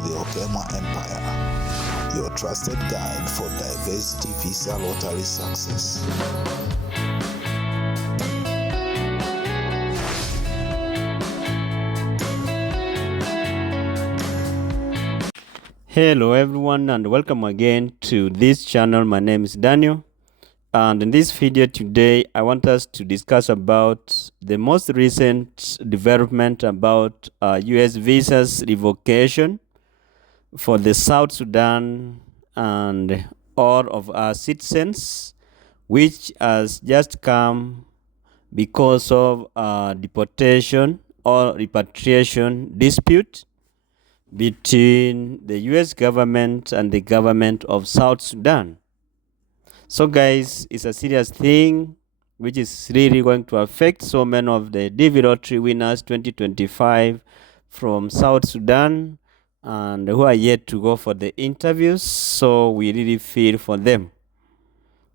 the Okema Empire, your trusted guide for diversity visa lottery success. Hello everyone and welcome again to this channel. My name is Daniel, and in this video today I want us to discuss about the most recent development about US visas revocation for the South Sudan and all of our citizens, which has just come because of deportation or repatriation dispute between the US government and the government of South Sudan. So guys, it's a serious thing which is really going to affect so many of the DV lottery winners 2025 from South Sudan and who are yet to go for the interviews. So we really feel for them.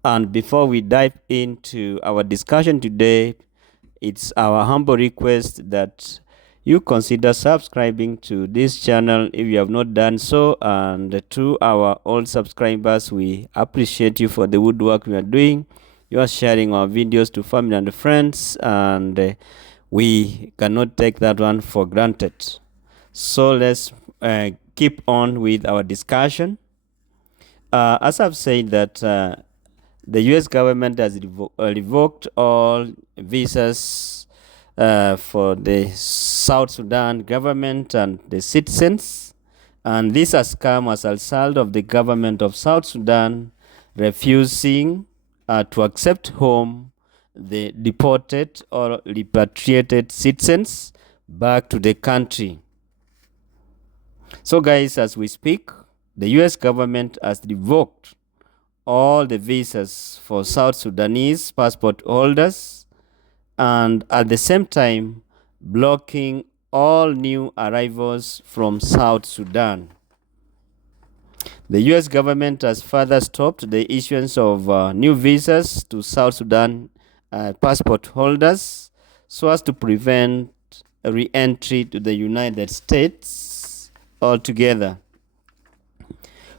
And before we dive into our discussion today, it's our humble request that you consider subscribing to this channel if you have not done so, and to our old subscribers, we appreciate you for the good work we are doing. You are sharing our videos to family and friends, and we cannot take that one for granted. So let's keep on with our discussion. As I've said that the US government has revoked all visas for the South Sudan government and the citizens, and this has come as a result of the government of South Sudan refusing to accept home the deported or repatriated citizens back to the country. So guys, as we speak, the US government has revoked all the visas for South Sudanese passport holders, and at the same time blocking all new arrivals from South Sudan. The US government has further stopped the issuance of new visas to South Sudan passport holders so as to prevent re-entry to the United States altogether.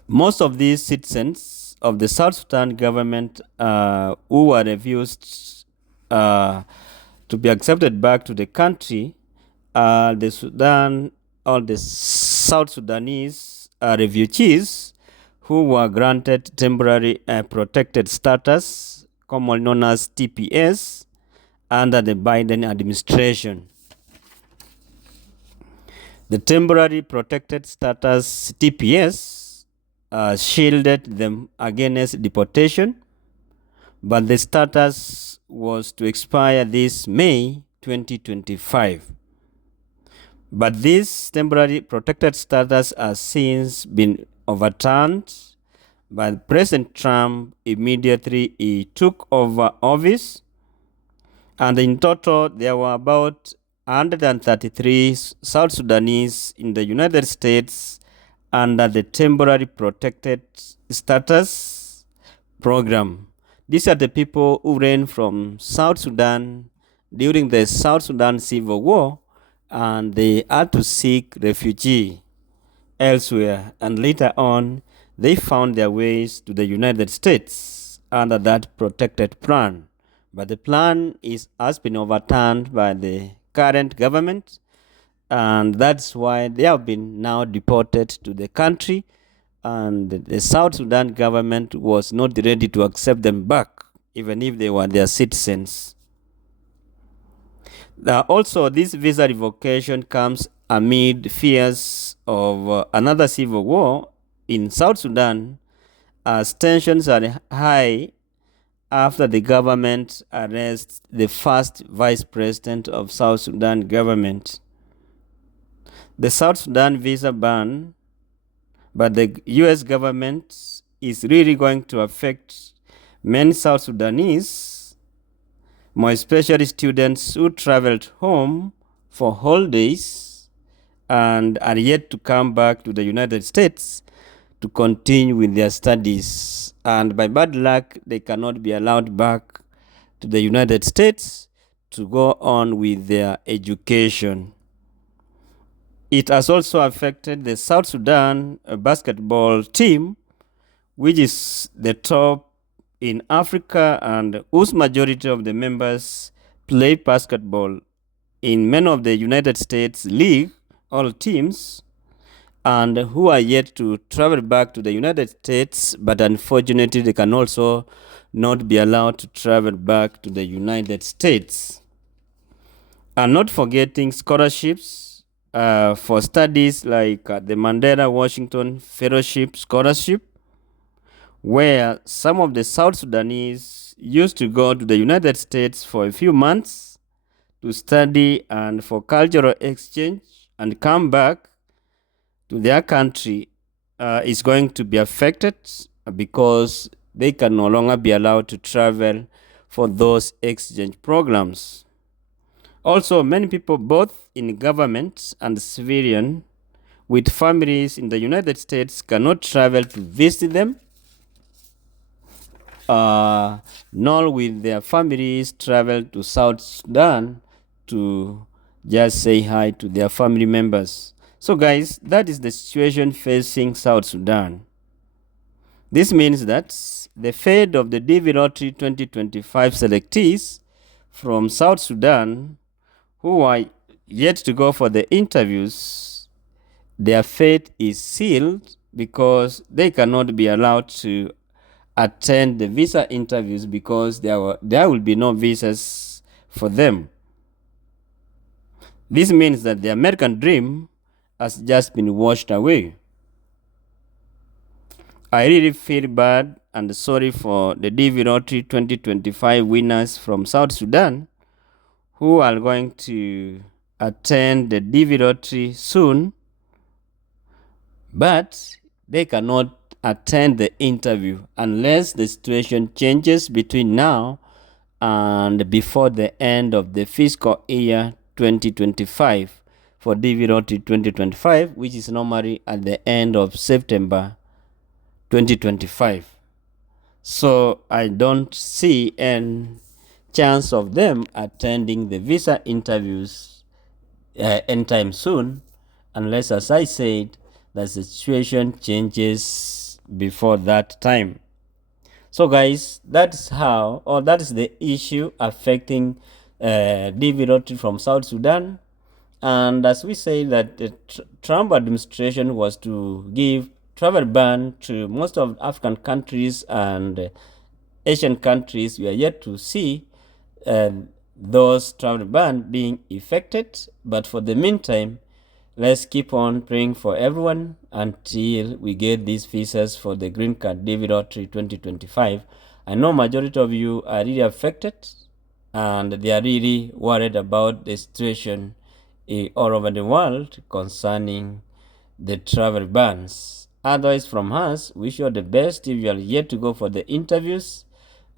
Most of these citizens of the South Sudan government who were refused to be accepted back to the country, the Sudan or the South Sudanese refugees who were granted temporary protected status, commonly known as TPS, under the Biden administration. The temporary protected status TPS shielded them against deportation, but the status was to expire this May 2025. But this temporary protected status has since been overturned by President Trump immediately he took over office, and in total there were about 133 South Sudanese in the United States under the temporary protected status program. These are the people who ran from South Sudan during the South Sudan Civil War, and they had to seek refuge elsewhere, and later on they found their ways to the United States under that protected plan. But the plan has been overturned by the current government, and that's why they have been now deported to the country, and the South Sudan government was not ready to accept them back, even if they were their citizens. Also, this visa revocation comes amid fears of another civil war in South Sudan, as tensions are high after the government arrests the first vice president of South Sudan government. The South Sudan visa ban but the US government is really going to affect many South Sudanese, more especially students who traveled home for holidays and are yet to come back to the United States to continue with their studies. And by bad luck, they cannot be allowed back to the United States to go on with their education. it has also affected the South Sudan basketball team, which is the top in Africa and whose majority of the members play basketball in many of the United States league, all teams, and who are yet to travel back to the United States, but unfortunately they can also not be allowed to travel back to the United States. And not forgetting scholarships for studies like the Mandela Washington Fellowship Scholarship, where some of the South Sudanese used to go to the United States for a few months to study and for cultural exchange and come back to their country is going to be affected because they can no longer be allowed to travel for those exchange programs. Also, many people, both in government and civilian, with families in the United States, cannot travel to visit them, nor will their families travel to South Sudan to just say hi to their family members. So guys, that is the situation facing South Sudan. This means that the fate of the DV Lottery 2025 selectees from South Sudan who are yet to go for the interviews, their fate is sealed because they cannot be allowed to attend the visa interviews because there will be no visas for them. This means that the American dream has just been washed away. I really feel bad and sorry for the DV Lottery 2025 winners from South Sudan who are going to attend the DV Lottery soon, but they cannot attend the interview unless the situation changes between now and before the end of the fiscal year 2025 for DV Lottery 2025, which is normally at the end of September 2025. So I don't see any chance of them attending the visa interviews anytime soon, unless, as I said, the situation changes before that time. So guys, that's how, or that is the issue affecting DV Lottery from South Sudan. And as we say that the Trump administration was to give travel ban to most of African countries and Asian countries, we are yet to see those travel ban being effected. But for the meantime, let's keep on praying for everyone until we get these visas for the green card DV Lottery 2025. I know majority of you are really affected and they are really worried about the situation all over the world concerning the travel bans. Otherwise, from us, wish you all the best. If you are yet to go for the interviews,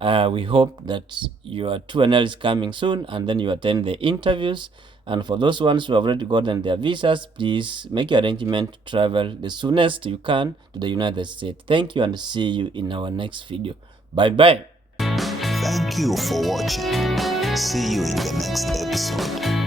we hope that your 2NL is coming soon and then you attend the interviews. And for those ones who have already gotten their visas, please make your arrangement to travel the soonest you can to the United States. Thank you and see you in our next video. Bye-bye. Thank you for watching. See you in the next episode.